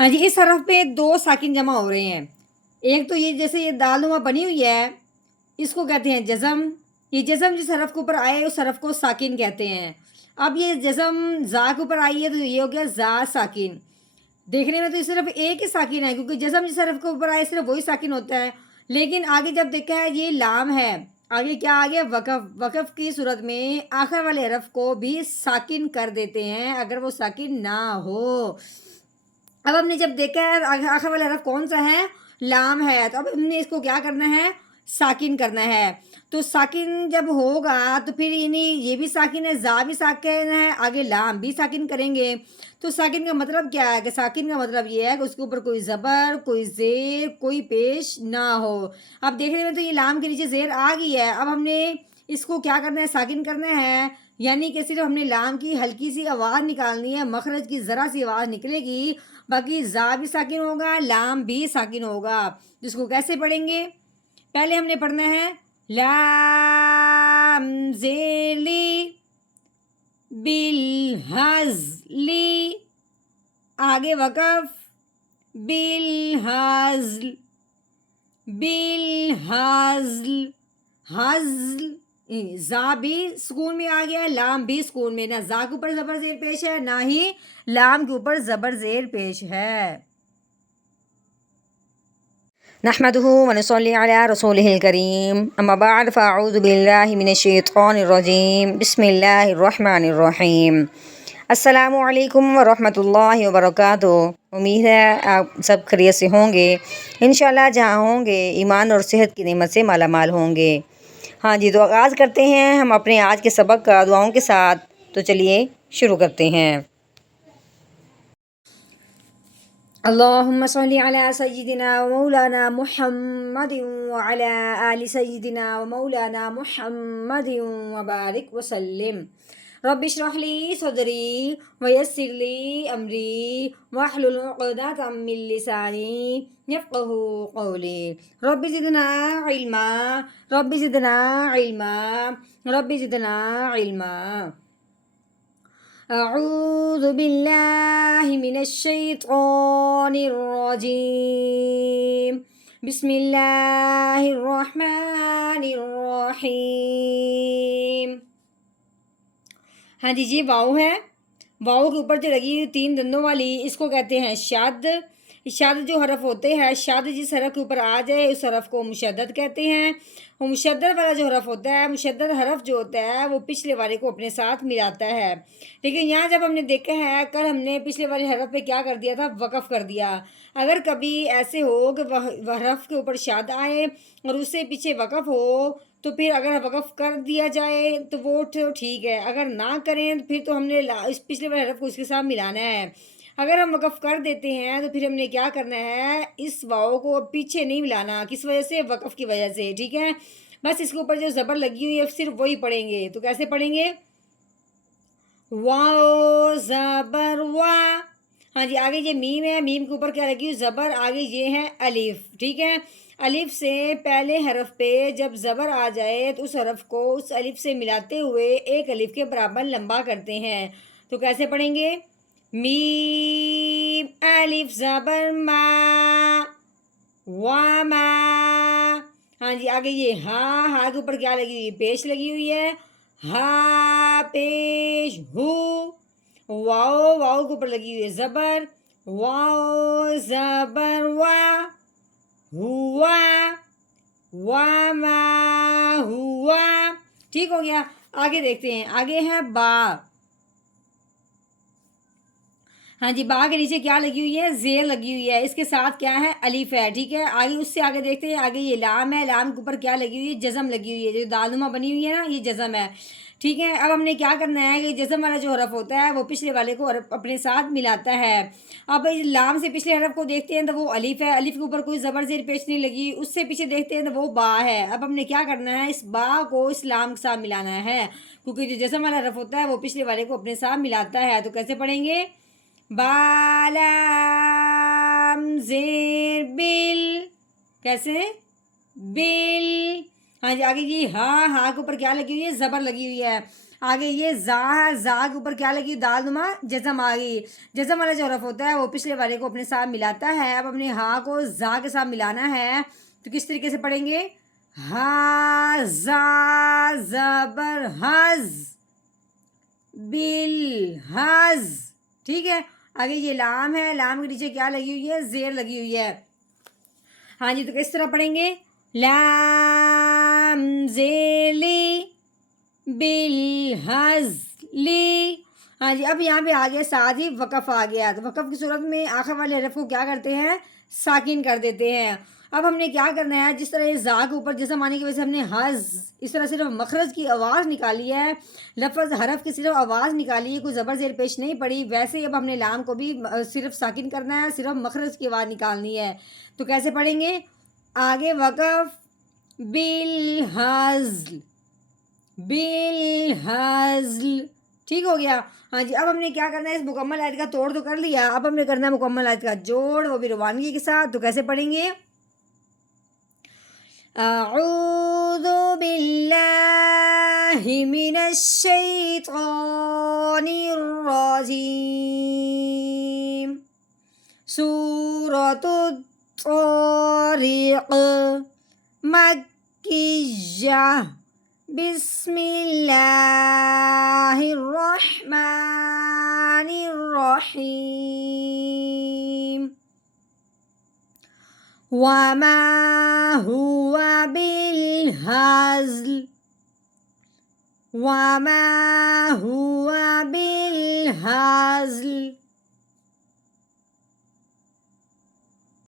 ہاں جی، اس حرف پہ دو ساکن جمع ہو رہے ہیں۔ ایک تو یہ جیسے یہ دالنما بنی ہوئی ہے، اس کو کہتے ہیں جزم۔ یہ جزم جس حرف کے اوپر آئے اس حرف کو ساکن کہتے ہیں۔ اب یہ جزم زا کے اوپر آئی ہے تو یہ ہو گیا زا ساکن۔ دیکھنے میں تو یہ صرف ایک ہی ساکن ہے، کیونکہ جزم جس حرف کے اوپر آئے صرف وہی ساکن ہوتا ہے، لیکن آگے جب دیکھا ہے یہ لام ہے، آگے کیا آ گیا وقف۔ وقف کی صورت میں آخر والے حرف کو بھی ساکن کر دیتے ہیں اگر وہ ساکن نہ ہو۔ اب ہم نے جب دیکھا ہے آخر والا حرف کون سا ہے، لام ہے، تو اب ہم نے اس کو کیا کرنا ہے، ساکن کرنا ہے۔ تو ساکن جب ہوگا تو پھر یہ بھی ساکن ہے، زا بھی ساکن ہے، آگے لام بھی ساکن کریں گے۔ تو ساکن کا مطلب کیا ہے کہ ساکن کا مطلب یہ ہے کہ اس کے اوپر کوئی زبر، کوئی زیر، کوئی پیش نہ ہو۔ اب دیکھنے میں تو یہ لام کے نیچے زیر آ گئی ہے، اب ہم نے اس کو کیا کرنا ہے، ساکن کرنا ہے، یعنی کہ صرف ہم نے لام کی ہلکی سی آواز نکالنی ہے، مخرج کی ذرا سی آواز نکلے گی، باقی زا بھی ساکن ہوگا، لام بھی ساکن ہوگا۔ جس کو کیسے پڑھیں گے، پہلے ہم نے پڑھنا ہے لام زیلی بالہزلی، آگے وقف بالہزل، بالہزل، ہزل، زا بھی سکون میں آ گیا ہے، لام بھی سکون میں، نہ زا کے اوپر زبر زیر پیش ہے نہ ہی لام کے اوپر زبر زیر پیش ہے۔ نحمده ونصلي على رسوله الكريم، اما بعد فاعوذ باللہ من الشیطان الرجیم، بسم اللہ الرحمن الرحیم۔ السلام علیکم ورحمۃ اللہ وبرکاتہ۔ امید ہے آپ سب خیریت سے ہوں گے، انشاءاللہ جہاں ہوں گے ایمان اور صحت کی نعمت سے مالا مال ہوں گے۔ ہاں جی، تو آغاز کرتے ہیں ہم اپنے آج کے سبق کا دعاؤں کے ساتھ، تو چلیے شروع کرتے ہیں۔ اللہم صلی علی سیدنا و مولانا محمد وعلی آل سیدنا و مولانا محمد وبارک وسلم۔ رب اشرح لی صدری ویسر لی امری واحلل عقدۃ من لسانی یفقہوا قولی۔ رب زدنا علما، رب زدنا علما، رب زدنا علما۔ اعوذ باللہ من الشیطان الرجیم، بسم اللہ الرحمن الرحیم۔ ہاں جی، واؤ ہے، واؤ کے اوپر جو لگی ہوئی تین دندوں والی، اس کو کہتے ہیں شد۔ شد جو حرف ہوتے ہیں، شد جس حرف کے اوپر آ جائے اس حرف کو مشدد کہتے ہیں۔ وہ مشدد والا جو حرف ہوتا ہے، مشدد حرف جو ہوتا ہے وہ پچھلے والے کو اپنے ساتھ ملاتا ہے۔ لیکن یہاں جب ہم نے دیکھا ہے، کل ہم نے پچھلے والے حرف پہ کیا کر دیا تھا، وقف کر دیا۔ اگر کبھی ایسے ہو کہ حرف کے اوپر شد آئے اور اس سے پیچھے وقف ہو، تو پھر اگر وقف کر دیا جائے تو وہ ٹھیک ہے، اگر نہ کریں تو پھر تو ہم نے اس پچھلے والے حرف کو اس کے ساتھ ملانا ہے۔ اگر ہم وقف کر دیتے ہیں تو پھر ہم نے کیا کرنا ہے، اس واؤ کو پیچھے نہیں ملانا، کس وجہ سے، وقف کی وجہ سے، ٹھیک ہے۔ بس اس کے اوپر جو زبر لگی ہوئی ہے صرف وہی پڑھیں گے۔ تو کیسے پڑھیں گے، واو زبر وا۔ ہاں جی، آگے یہ میم ہے، میم کے اوپر کیا لگی ہوئی، زبر، آگے یہ ہے الف، ٹھیک ہے۔ الف سے پہلے حرف پہ جب زبر آ جائے تو اس حرف کو اس الف سے ملاتے ہوئے ایک الف کے برابر لمبا کرتے ہیں۔ تو کیسے پڑھیں گے، میم الف زبر ما، واما۔ ہاں جی، آگے یہ ہاں، ہاں کے اوپر کیا لگی ہوئی، پیش لگی ہوئی ہے، ہا پیش ہو۔ واؤ، واؤ کے اوپر لگی ہوئی ہے زبر، واؤ زبر وا، ہوا، واما ہوا۔ ٹھیک ہو گیا، آگے دیکھتے ہیں، آگے ہے با۔ ہاں جی، با کے نیچے کیا لگی ہوئی ہے، زیر لگی ہوئی ہے، اس کے ساتھ کیا ہے، الف ہے، ٹھیک ہے۔ آگے اس سے آگے دیکھتے ہیں، آگے یہ لام ہے، لام کے اوپر کیا لگی ہوئی ہے، جزم لگی ہوئی ہے، جو دالنما بنی ہوئی ہے نا، یہ جزم ہے، ٹھیک ہے۔ اب ہم نے کیا کرنا ہے کہ جزم والا جو حرف ہوتا ہے وہ پچھلے والے کو اپنے ساتھ ملاتا ہے۔ اب لام سے پچھلے حرف کو دیکھتے ہیں تو وہ الف ہے، الف کے اوپر کوئی زبر زیر پیش نہیں لگی، اس سے پیچھے دیکھتے ہیں تو وہ با ہے۔ اب ہم نے کیا کرنا ہے، اس با کو اس لام کے ساتھ ملانا ہے، کیونکہ جو جزم والا حرف ہوتا ہے وہ پچھلے والے کو اپنے ساتھ ملاتا ہے۔ تو کیسے پڑھیں گے، بالام زیر بل، کیسے، بل۔ ہاں جی آگے یہ ہا کے اوپر کیا لگی ہوئی ہے؟ زبر لگی ہوئی ہے. آگے یہ زا ہے، زا کے اوپر کیا لگی؟ دال نما جزم آ گئی. جزم والا جو حرف ہوتا ہے وہ پچھلے والے کو اپنے ساتھ ملاتا ہے. اب اپنے ہا کو زا کے ساتھ ملانا ہے، تو کس طریقے سے پڑھیں گے؟ ہا زا زبر ہز بل ہز. ٹھیک ہے. آگے یہ لام ہے، لام کے نیچے کیا لگی ہوئی ہے؟ زیر لگی ہوئی ہے. ہاں جی تو کس طرح پڑھیں گے؟ لام زیلی بالحزلی. ہاں جی اب یہاں پہ آ گیا ساتھ ہی وقف آ گیا. تو وقف کی صورت میں آخر والے حرف کو کیا کرتے ہیں؟ ساکن کر دیتے ہیں. اب ہم نے کیا کرنا ہے؟ جس طرح یہ زا کے اوپر جسم آنے کی وجہ سے ہم نے حز اس طرح صرف مخرج کی آواز نکالی ہے، لفظ حرف کی صرف آواز نکالی ہے، کوئی زبر زیر پیش نہیں پڑی، ویسے ہی اب ہم نے لام کو بھی صرف ساکن کرنا ہے، صرف مخرج کی آواز نکالنی ہے. تو کیسے پڑھیں گے؟ آگے وقف بالحزل بالحزل. ٹھیک ہو گیا. ہاں جی اب ہم نے کیا کرنا ہے؟ اس مکمل آیت کا توڑ تو کر لیا، اب ہم نے کرنا ہے مکمل آیت کا جوڑ، وہ بھی روانگی کے ساتھ. تو کیسے پڑھیں گے؟ اعوذ باللہ من الشیطان الرجیم. سورۃ الطارق مکیہ. بسم اللہ الرحمن الرحیم. وما هو بالهزل وما هو بالهزل.